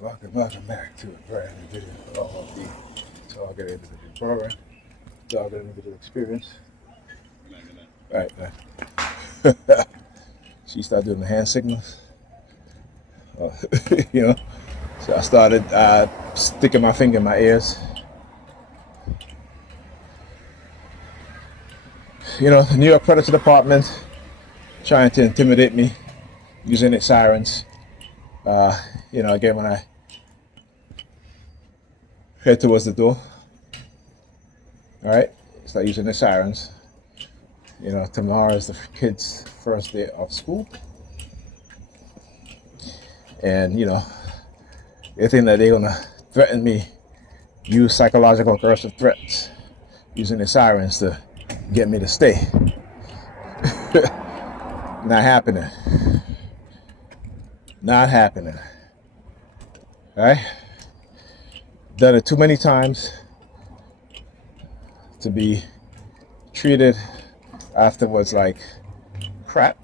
Welcome back to a brand new video of the Target Individual Program, Target Individual Experience. Right, right. She started doing the hand signals, you know. So I started sticking my finger in my ears. You know, the New York Predator Department trying to intimidate me using its sirens. You know, again, when I head towards the door, all right, start using the sirens. You know, tomorrow is the kids' first day of school. And, you know, they think that they're going to threaten me, use psychological coercive threats, using the sirens to get me to stay. Not happening. Not happening. All right? Done it too many times to be treated afterwards like crap,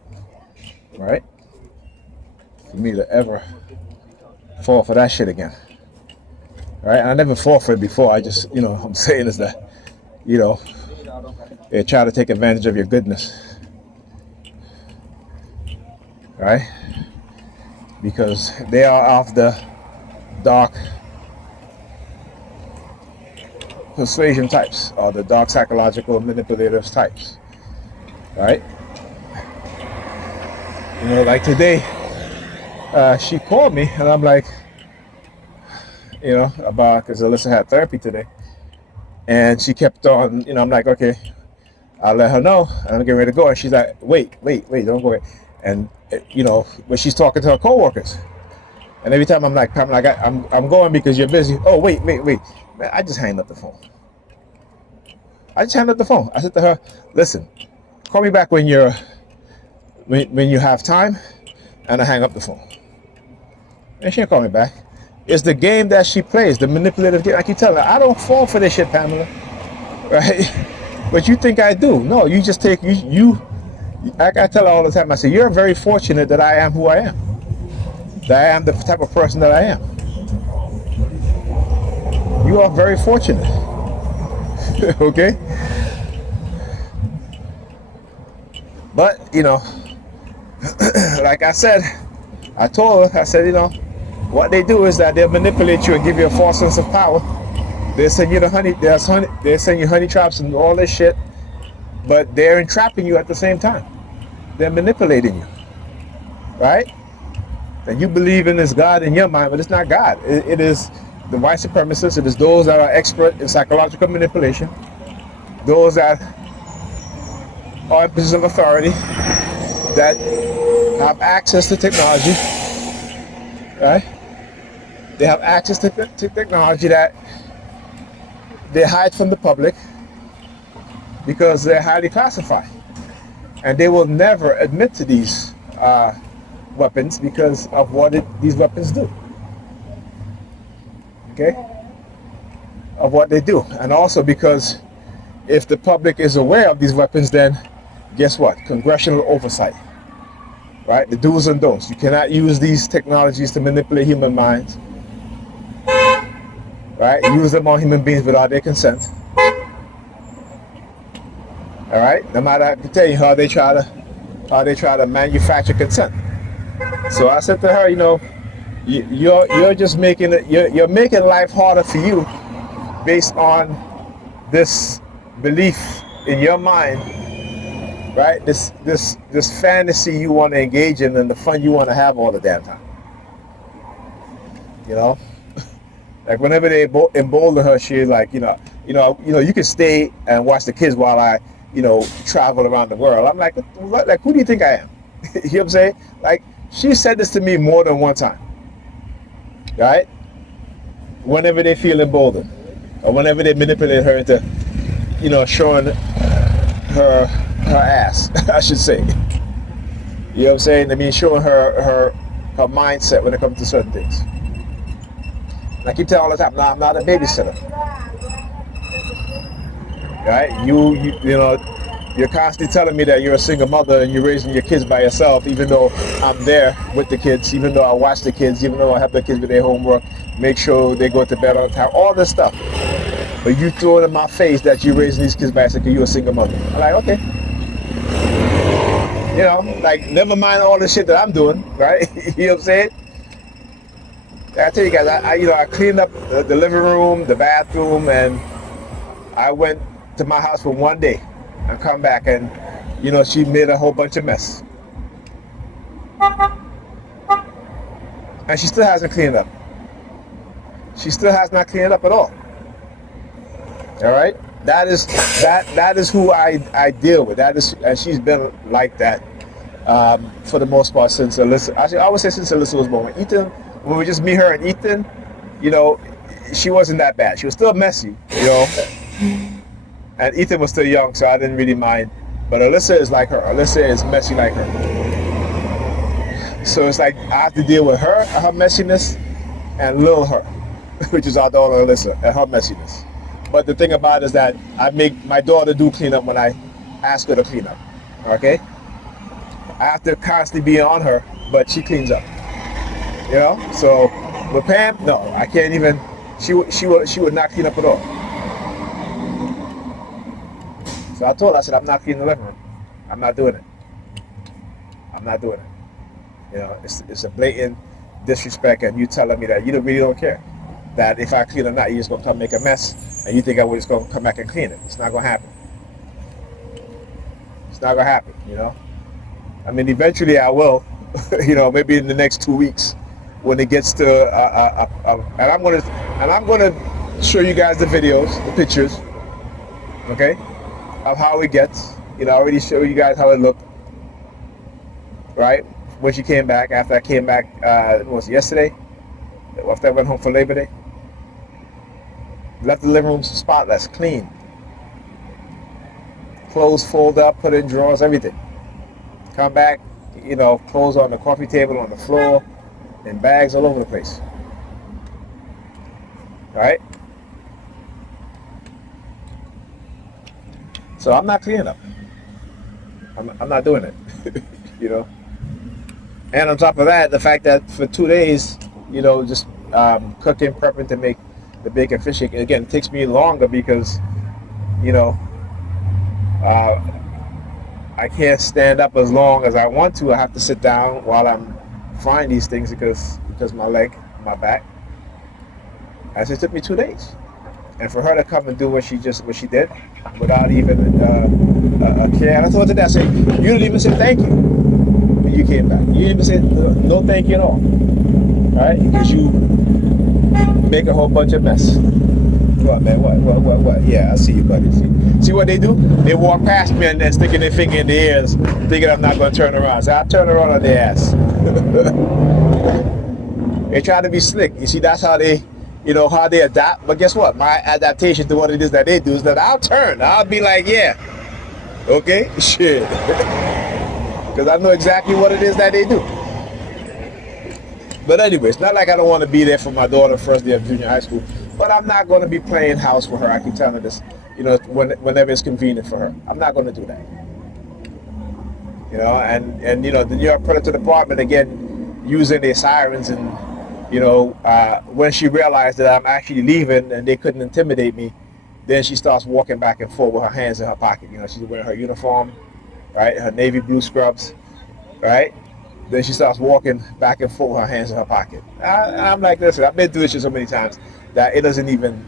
right? For me to ever fall for that shit again. All right? And I never fought for it before. I just, you know, what I'm saying is that, you know, they try to take advantage of your goodness. All right? Because they are of the dark persuasion types, or the dark psychological manipulative types. All right? You know, like today, she called me, and I'm like, you know, about, because Alyssa had therapy today, and she kept on, you know, I'm like, okay, I'll let her know, I'm getting ready to go, and she's like, wait, don't go away. And, you know, but she's talking to her coworkers, and every time I'm like, I'm going because you're busy. Oh, wait, man, I just hanged up the phone. I said to her, listen, call me back when you have time, and I hang up the phone. And she didn't call me back. It's the game that she plays, the manipulative game. I keep telling her, I don't fall for this shit, Pamela. Right? But you think I do. No, you just take, I tell her all the time, I say, you're very fortunate that I am who I am. That I am the type of person that I am. You are very fortunate. Okay? But, you know, like I said, I told her, I said, you know, what they do is that they'll manipulate you and give you a false sense of power. They'll send you they'll send you honey traps and all this shit, but they're entrapping you at the same time. They're manipulating you, right? And you believe in this God in your mind, but it's not God. It is the white supremacists. It is those that are expert in psychological manipulation, those that are in positions of authority, that have access to technology, right? They have access to technology that they hide from the public because they're highly classified. And they will never admit to these weapons because of what these weapons do. Okay? Of what they do. And also because if the public is aware of these weapons, then guess what? Congressional oversight. Right? The do's and don'ts. You cannot use these technologies to manipulate human minds. Right? Use them on human beings without their consent. All right? No matter, I can tell you how they try to manufacture consent. So I said to her, you know, you're just making it, you're making life harder for you based on this belief in your mind, right? This fantasy you want to engage in and the fun you want to have all the damn time. You know, like whenever they embolden her, she's like, you can stay and watch the kids while I, you know, travel around the world. I'm like, who do you think I am? You know what I'm saying? Like, she said this to me more than one time, right? Whenever they feel emboldened, or whenever they manipulate her into, you know, showing her ass, I should say. You know what I'm saying? I mean, showing her mindset when it comes to certain things. And I keep telling all the time, no, I'm not a babysitter. Right? You know, You're constantly telling me that you're a single mother and you're raising your kids by yourself, even though I'm there with the kids, even though I watch the kids, even though I help the kids with their homework, make sure they go to bed on time, all this stuff. But you throw it in my face that you're raising these kids by yourself because you're a single mother. I'm like, okay. You know, like, never mind all the shit that I'm doing, right? You know what I'm saying? I tell you guys, I cleaned up the living room, the bathroom, and I went to my house for one day and come back, and she made a whole bunch of mess, and she still hasn't cleaned up. She still has not cleaned up at all. All right, that is who I deal with. That is, and she's been like that for the most part since Alyssa. Actually, I would say since Alyssa was born. When we just meet her and Ethan, she wasn't that bad. She was still messy, and Ethan was still young, so I didn't really mind. But Alyssa is like her. Alyssa is messy like her. So it's like I have to deal with her messiness, and little her, which is our daughter Alyssa, and her messiness. But the thing about it is that I make my daughter do clean up when I ask her to clean up. Okay? I have to constantly be on her, but she cleans up. So with Pam, no, I can't even. She would not clean up at all. So I told her, I said, I'm not cleaning the living room. I'm not doing it. I'm not doing it. It's a blatant disrespect, and you telling me that you really don't care. That if I clean or not, you're just gonna come make a mess, and you think I was just gonna come back and clean it. It's not gonna happen. It's not gonna happen. I mean, eventually I will. Maybe in the next 2 weeks, when it gets to and I'm gonna show you guys the videos, the pictures, okay, of how it gets. I already showed you guys how it looked, right? When she came back, after I came back, it was yesterday, after I went home for Labor Day. Left the living room spotless, clean. Clothes fold up, put in drawers, everything. Come back, clothes on the coffee table, on the floor, and bags all over the place. Right? So I'm not cleaning up. I'm not doing it. And on top of that, the fact that for 2 days, just cooking, prepping to make the bacon fish cake. Again, it takes me longer because, I can't stand up as long as I want to. I have to sit down while I'm frying these things because my back. And so it took me 2 days. And for her to come and do what she did without even a care. And I told her that, I said, you didn't even say thank you when you came back. You didn't even say no thank you at all. Right? Because you make a whole bunch of mess. What, man? What? Yeah, I see you, buddy. See what they do? They walk past me and then sticking their finger in their ears, thinking I'm not going to turn around. So I'll turn around on their ass. They try to be slick. You see, that's how they, how they adapt. But guess what? My adaptation to what it is that they do is that I'll turn. I'll be like, yeah, okay, shit. Because I know exactly what it is that they do. But anyway, it's not like I don't want to be there for my daughter first day of junior high school. But I'm not going to be playing house for her. I keep telling her this, whenever it's convenient for her. I'm not going to do that. And the New York Predator Department, again, using their sirens, and, when she realized that I'm actually leaving and they couldn't intimidate me, then she starts walking back and forth with her hands in her pocket. She's wearing her uniform, right? Her navy blue scrubs, right? Then she starts walking back and forth with her hands in her pocket. I'm like, listen, I've been through this shit so many times that it doesn't even,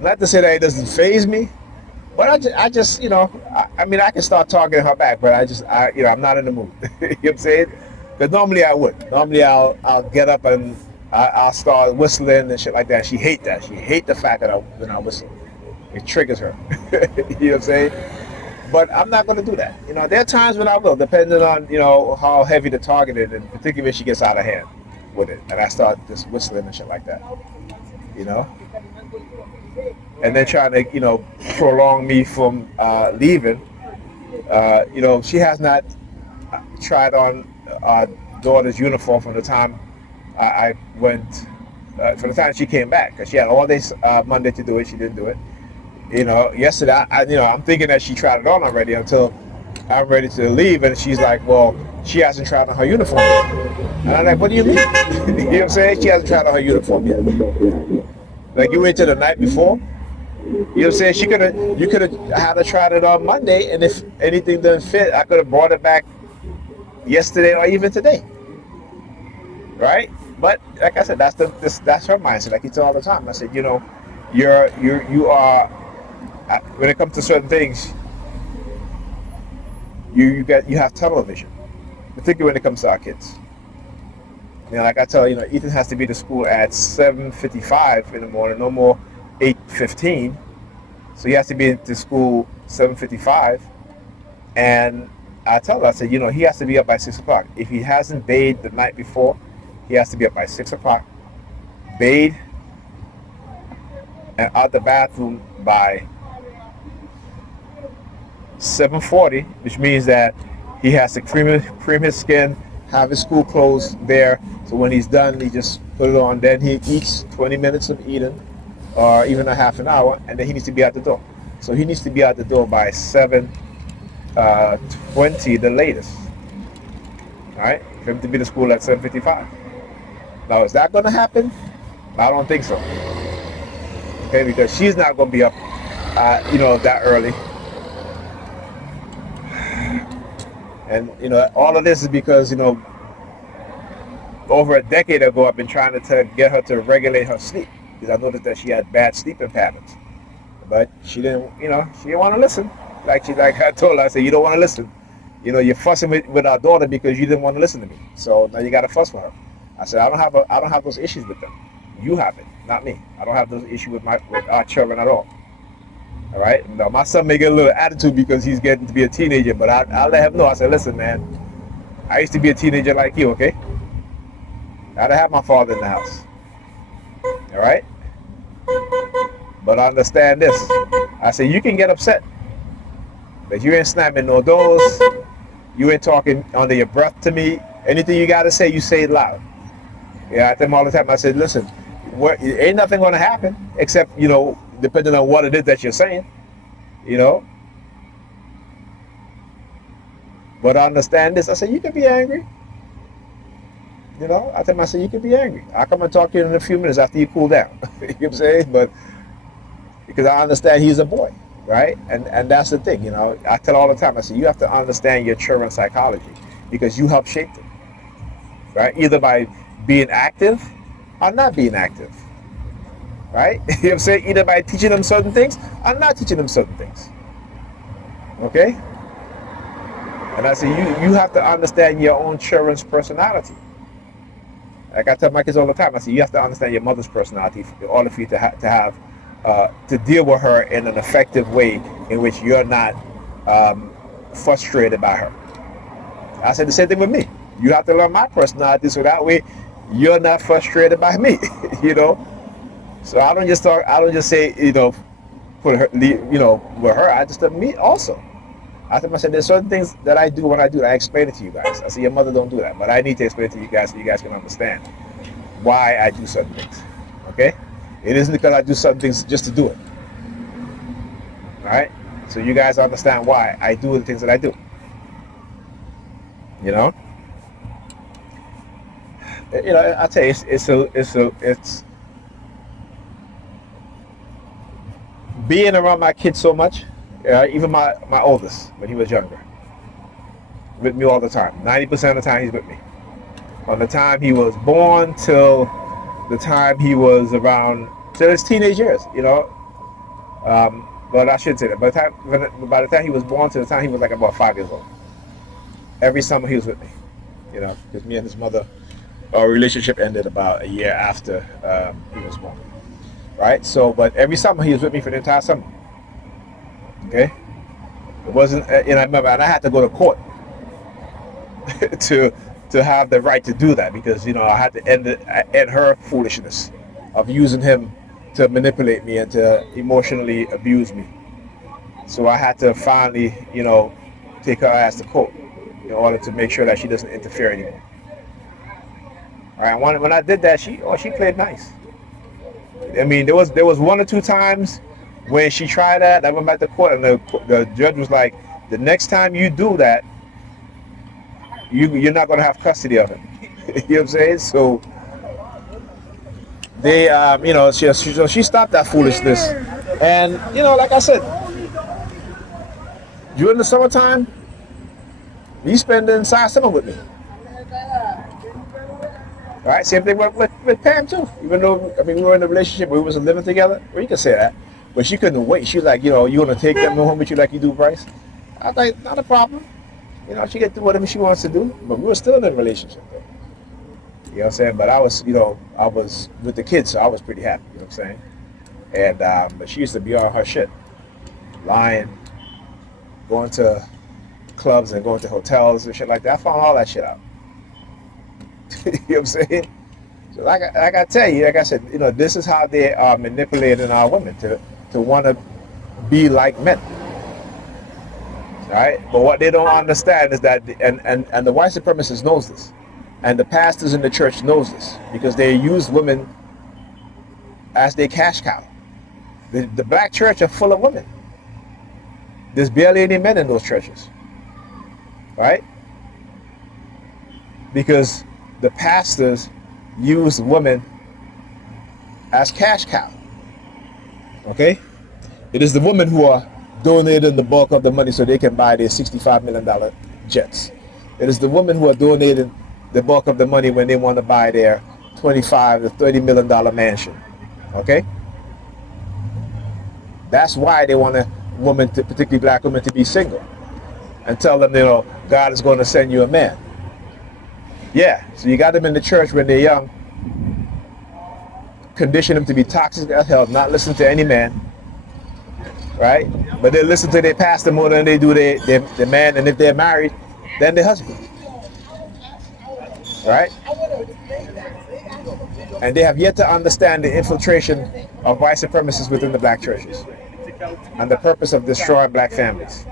not to say that it doesn't faze me, but I just I mean, I can start talking to her back, but I'm not in the mood. You know what I'm saying? Because normally I would. Normally I'll get up and I'll start whistling and shit like that. She hate that. She hate the fact that I whistle. It triggers her. You know what I'm saying? But I'm not going to do that. There are times when I will, depending on, how heavy the target is, and particularly if she gets out of hand with it. And I start just whistling and shit like that. And then trying to, prolong me from leaving. She has not tried on our daughter's uniform from the time I went, from the time she came back. Because she had all day Monday to do it. She didn't do it. Yesterday, I'm thinking that she tried it on already until I'm ready to leave, and she's like, well, she hasn't tried on her uniform yet. And I'm like, what do you mean? You know what I'm saying? She hasn't tried on her uniform yet. Like, you waited the night before. You know what I'm saying? You could have had her tried it on Monday, and if anything doesn't fit, I could have brought it back yesterday or even today, right? But like I said, that's her mindset. Like you tell all the time. I said, you are when it comes to certain things, you have tunnel vision, particularly when it comes to our kids. Like I tell Ethan has to be to school at 7:55 in the morning, no more 8:15. So he has to be to school 7:55, and I tell her, I said, he has to be up by 6 o'clock. If he hasn't bathed the night before, he has to be up by 6 o'clock, bathe, and out the bathroom by 7:40, which means that he has to cream his skin, have his school clothes there. So when he's done, he just put it on. Then he eats 20 minutes of eating, or even a half an hour, and then he needs to be out the door. So he needs to be out the door by 7:20, the latest. All right, for him to be to school at 7:55. Now, is that going to happen? I don't think so. Okay, because she's not going to be up, that early. And all of this is because over a decade ago, I've been trying to get her to regulate her sleep, because I noticed that she had bad sleeping patterns. But she didn't want to listen. Like I told her, I said, you don't want to listen. You're fussing with our daughter because you didn't want to listen to me. So now you got to fuss with her. I said, I don't have those issues with them. You have it, not me. I don't have those issues with our children at all. All right. Now my son may get a little attitude because he's getting to be a teenager, but I'll let him know. I said, listen, man, I used to be a teenager like you. Okay. I had to have my father in the house. All right. But understand this. I said, you can get upset, but you ain't slamming no doors. You ain't talking under your breath to me. Anything you got to say, you say it loud. Yeah, I tell him all the time. I said, listen, ain't nothing going to happen except, depending on what it is that you're saying, But I understand this. I said, you can be angry. I tell him, I said, you can be angry. I'll come and talk to you in a few minutes after you cool down. You know what I'm saying? But because I understand he's a boy, right? And that's the thing, I tell all the time, I say, you have to understand your children's psychology because you help shape them, right? Either by being active or not being active, right? You know what I'm saying? Either by teaching them certain things or not teaching them certain things, okay? And I say, you have to understand your own children's personality. Like I tell my kids all the time, I say, you have to understand your mother's personality in order for you to deal with her in an effective way in which you're not frustrated by her. I said the same thing with me. You have to learn my personality so that way you're not frustrated by me, So I don't just say, put her, with her. I just tell me also. I said, there's certain things that I do when I do that. I explain it to you guys. I said, your mother don't do that, but I need to explain it to you guys so you guys can understand why I do certain things. Okay? It isn't because I do certain things just to do it. All right? So you guys understand why I do the things that I do. I tell you, it's being around my kids so much. Even my oldest, when he was younger, with me all the time. 90% of the time he's with me. From the time he was born till the time he was around, till his teenage years, But I should say that. By the time he was born to the time he was like about 5 years old. Every summer he was with me, because me and his mother, our relationship ended about a year after he was born. Right? So, but every summer he was with me for the entire summer. Okay, it wasn't, I remember, and I had to go to court to have the right to do that because I had to end her foolishness of using him to manipulate me and to emotionally abuse me. So I had to finally, take her ass to court in order to make sure that she doesn't interfere anymore. All right, when I did that, she played nice. I mean, there was one or two times When she tried that, I went back to court, and the judge was like, the next time you do that, you're not going to have custody of him. You know what I'm saying? So they, she stopped that foolishness. And, like I said, during the summertime, you spend the entire summer with me. All right, same thing with Pam too. Even though, we were in a relationship, we wasn't living together. Well, you can say that, but she couldn't wait. She was like, you want to take them home with you like you do Bryce? I was like, not a problem. She can do whatever she wants to do. But we were still in a relationship, though. You know what I'm saying? But I was with the kids, so I was pretty happy. You know what I'm saying? And but she used to be on her shit, lying, going to clubs and going to hotels and shit like that. I found all that shit out. You know what I'm saying? So like I tell you, like I said, this is how they are manipulating our women to want to be like men. All right? But what they don't understand is that, and the white supremacists knows this, and the pastors in the church knows this, because they use women as their cash cow. The black church are full of women. There's barely any men in those churches. Right? Because the pastors use women as cash cow. Okay? It is the women who are donating the bulk of the money so they can buy their $65 million jets. It is the women who are donating the bulk of the money when they want to buy their $25 to $30 million mansion. Okay? That's why they want a woman, particularly black women, to be single and tell them, God is going to send you a man. Yeah, so you got them in the church when they're young, condition them to be toxic as hell, not listen to any man, right? But they listen to their pastor more than they do their man, and if they're married, then their husband, right? And they have yet to understand the infiltration of white supremacists within the black churches and the purpose of destroying black families.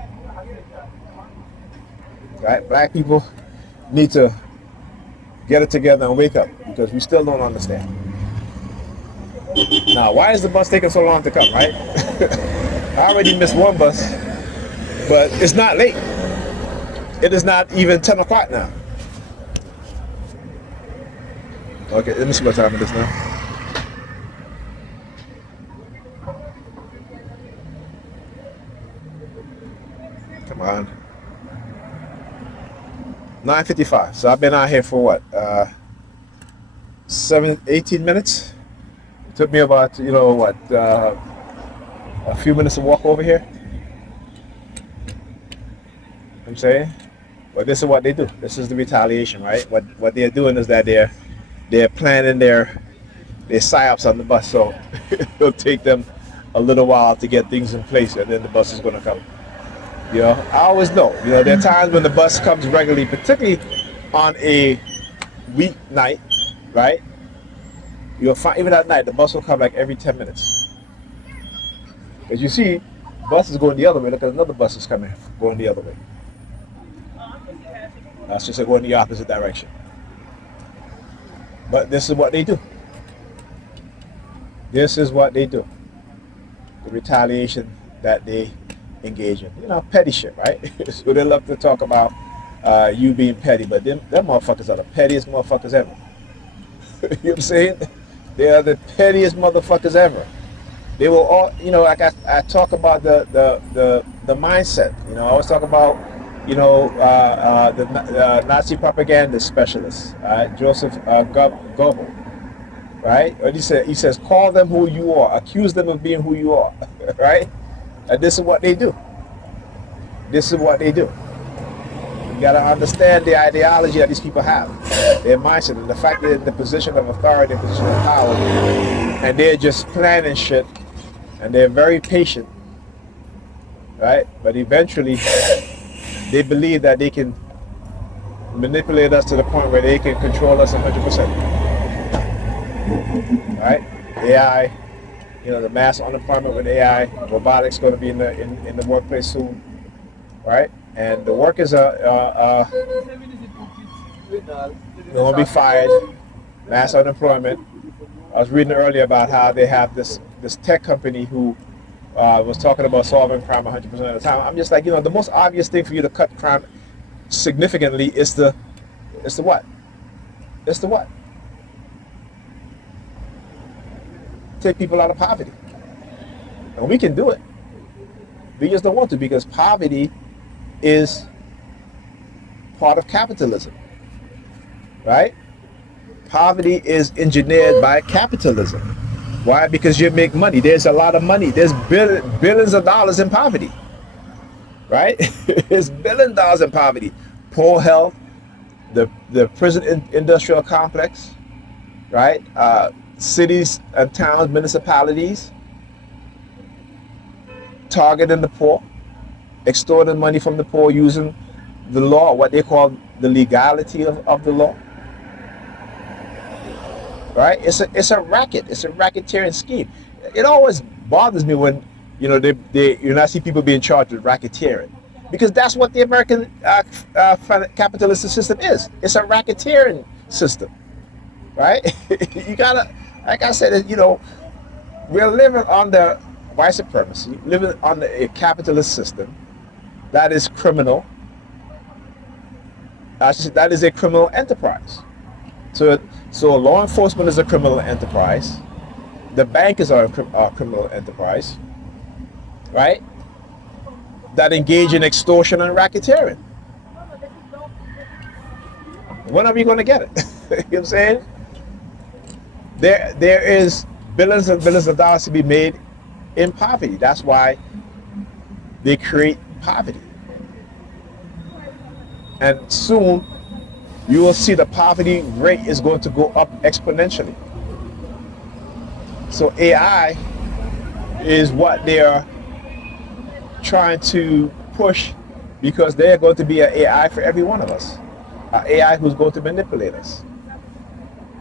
Right? Black people need to get it together and wake up, because we still don't understand. Now, why is the bus taking so long to come, right? I already missed one bus, but it's not late. It is not even 10 o'clock now. Okay, let me see what time it is now. Come on. 9:55. So I've been out here for what? 18 minutes? It took me about, a few minutes to walk over here. I'm saying? Well, this is what they do. This is the retaliation, right? What they're doing is that they're planning their psyops on the bus, so it'll take them a little while to get things in place, and then the bus is going to come. I always know. There are times when the bus comes regularly, particularly on a weeknight, right? You'll find even at night the bus will come like every 10 minutes. Because you see, buses going the other way. Look at another bus is coming, going the other way. That's just going the opposite direction. But this is what they do. This is what they do. The retaliation that they engage in. Petty shit, right? So they love to talk about you being petty, but them motherfuckers are the pettiest motherfuckers ever. You know what I'm saying? They are the pettiest motherfuckers ever. They will all, like I talk about the mindset. I always talk about, the Nazi propaganda specialist, Joseph Goebbels, right? What he says, call them who you are, accuse them of being who you are, right? And this is what they do. This is what they do. You gotta understand the ideology that these people have, their mindset, and the fact that they're in the position of authority, position of power, and they're just planning shit, and they're very patient, right? But eventually, they believe that they can manipulate us to the point where they can control us 100%. Right? AI, the mass unemployment with AI, robotics going to be in the workplace soon, right? And the workers are going to be fired, mass unemployment. I was reading earlier about how they have this tech company who was talking about solving crime 100% of the time. I'm just like, the most obvious thing for you to cut crime significantly is the what? It's the what? Take people out of poverty. And we can do it. We just don't want to, because poverty is part of capitalism, right? Poverty is engineered by capitalism. Why? Because you make money. There's a lot of money. There's billions of dollars in poverty, right? There's billions of dollars in poverty. Poor health, the prison industrial complex, right? Cities and towns, municipalities targeting the poor, extorting money from the poor using the law, what they call the legality of the law. Right? It's a racket. It's a racketeering scheme. It always bothers me when I see people being charged with racketeering, because that's what the American capitalist system is. It's a racketeering system, right? You gotta, like I said, we're living under white supremacy, living under a capitalist system that is criminal. That is a criminal enterprise. So law enforcement is a criminal enterprise. The bankers are a criminal enterprise, right? That engage in extortion and racketeering. When are we going to get it? You know what I'm saying? There is billions and billions of dollars to be made in poverty. That's why they create poverty. And soon you will see the poverty rate is going to go up exponentially. So AI is what they are trying to push, because they're going to be an AI for every one of us. An AI who's going to manipulate us.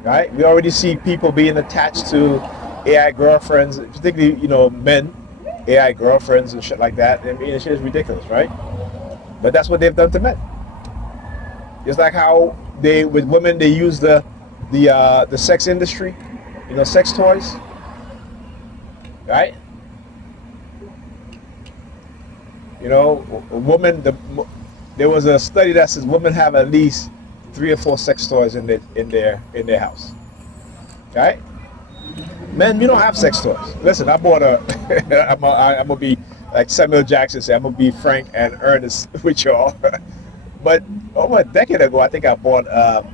Right? We already see people being attached to AI girlfriends, particularly, men, AI girlfriends and shit like that. I mean, it's just ridiculous, right? But that's what they've done to men. It's like how with women, they use the sex industry, sex toys, right? A woman. There was a study that says women have at least 3 or 4 sex toys in their house, right? Men, you don't have sex toys. Listen, I bought I'm gonna be like Samuel Jackson said. I'm gonna be frank and earnest with y'all. But over a decade ago, I think I bought a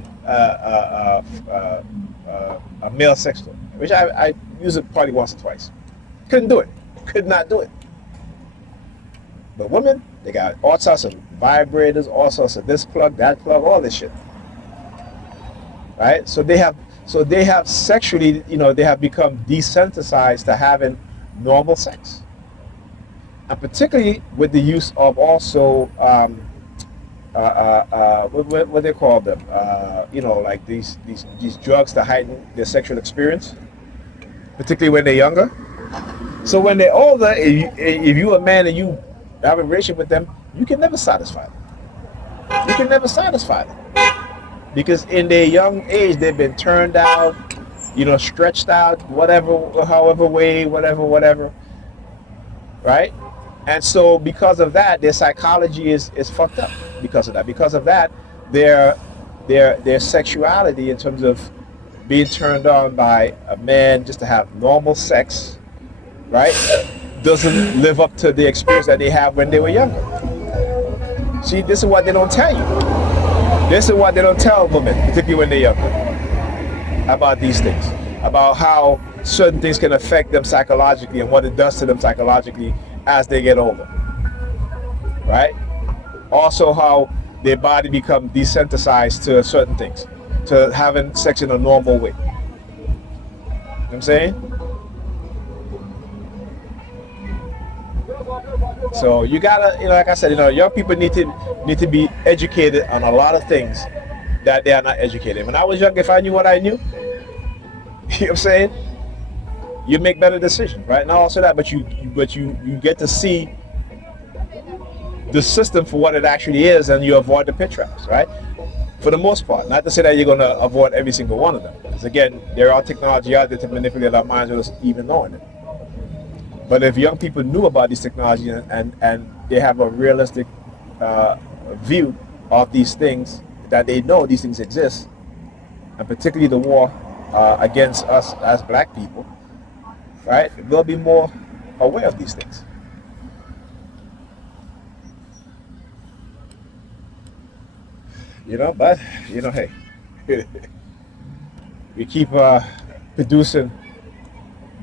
male sex toy, which I use it probably once or twice. Couldn't do it. Could not do it. But women, they got all sorts of vibrators, all sorts of this plug, that plug, all this shit. Right? So they have sexually, they have become desensitized to having normal sex. And particularly with the use of also what they call them, like these drugs to heighten their sexual experience, particularly when they're younger. So when they're older, if you're a man and you have a relationship with them, you can never satisfy them. You can never satisfy them, because in their young age they've been turned out, stretched out, however way, whatever, right? And so because of that, their psychology is fucked up. Because of that, their sexuality, in terms of being turned on by a man just to have normal sex, right, doesn't live up to the experience that they have when they were younger. See, this is what they don't tell you. This is what they don't tell women, particularly when they're younger, about these things, about how certain things can affect them psychologically and what it does to them psychologically as they get older, right? Also how their body become desensitized to certain things, to having sex in a normal way. You know what I'm saying? So you gotta, like I said, young people need to be educated on a lot of things that they are not educated. When I was young, if I knew what I knew, you know what I'm saying, you make better decisions, right? Not also that, but you get to see the system for what it actually is, and you avoid the pit traps, right? For the most part. Not to say that you're going to avoid every single one of them, because again, there are technology out there to manipulate our minds without us even knowing it. But if young people knew about these technologies and they have a realistic view of these things, that they know these things exist, and particularly the war against us as black people, right? They'll be more aware of these things. But hey, we keep producing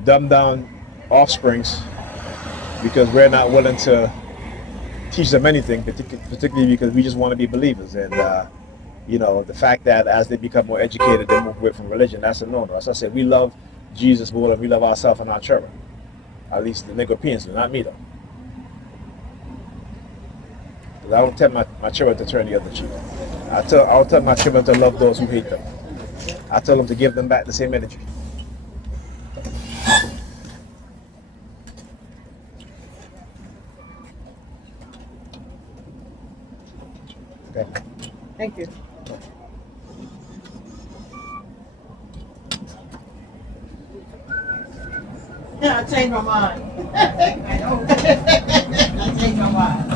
dumbed down offsprings because we're not willing to teach them anything, particularly because we just want to be believers. And the fact that as they become more educated, they move away from religion. That's a no-no. As I said, we love Jesus more than we love ourselves and our children. At least the Negropeans do, not me though. Because I don't tell my children to turn the other cheek. I'll tell my children to love those who hate them. I tell them to give them back the same energy. Okay. Thank you. Yeah, I changed my mind. I changed my mind.